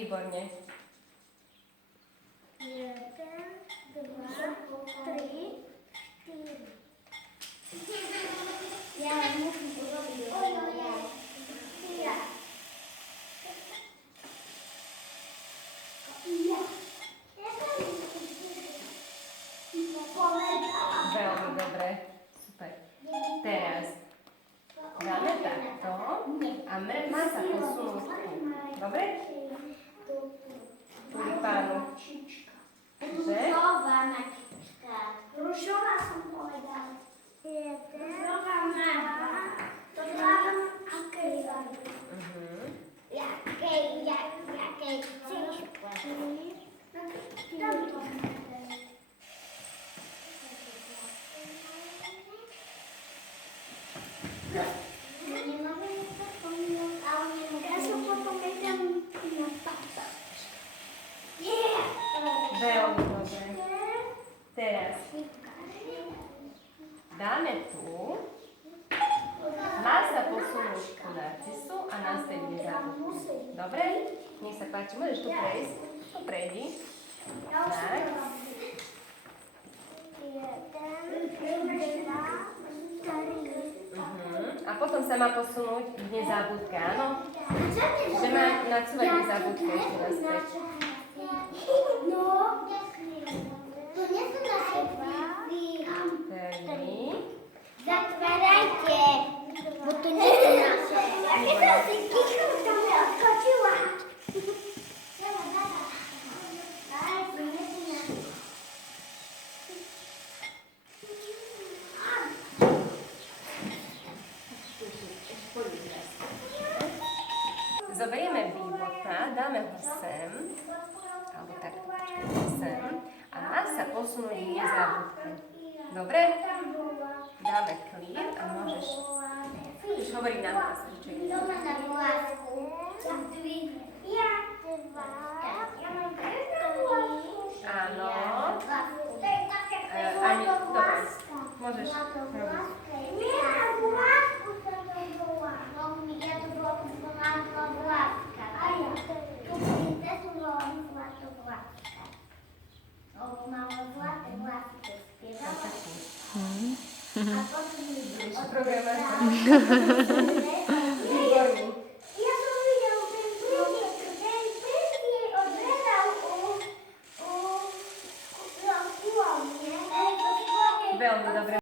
Výborne. 1, 2, 3, 4. Ja musím urobiť. Ja. Veľmi dobre. Super. Teraz dáme takto a má sa posunúť tu. Dobre? Tulipánu. Že? Rušová som povedala. Rušová má. To dávam akej. Jakej cička. Ja som potom idem na tata. Veľmi dobre. Teraz dáme tu. Má sa posunúť ku narcisu a naspäť nezabudnúť. Dobre? Nech sa páči, môžeš tu prejsť. Tu prejdi. Tak. 1, 2, 3. A potom sa má posunúť k nezabudke, áno? Že má nacúvať nezabudke ešte naspäť. No, to nie sú naše kvízy. 3. Zatvárajte, bo to nie sú naše. Jaké to si ticho, to mi odskočila. Zoberieme výbota, dáme ho sem, alebo tak, sem, a má sa posunúť k nezabudke. Dobre? Dáme clear a môžeš hovoriť na hlas. Doma na vlásku. Ja mám Áno. Ani, dobre, môžeš robiť. Nie, na vlásku sa to volá. Ja to volám vláska. A ja. Tu princesu volám zlatú vláska. Lebo mala zlaté vlásky, spievala. A potom Programátor. Výborný.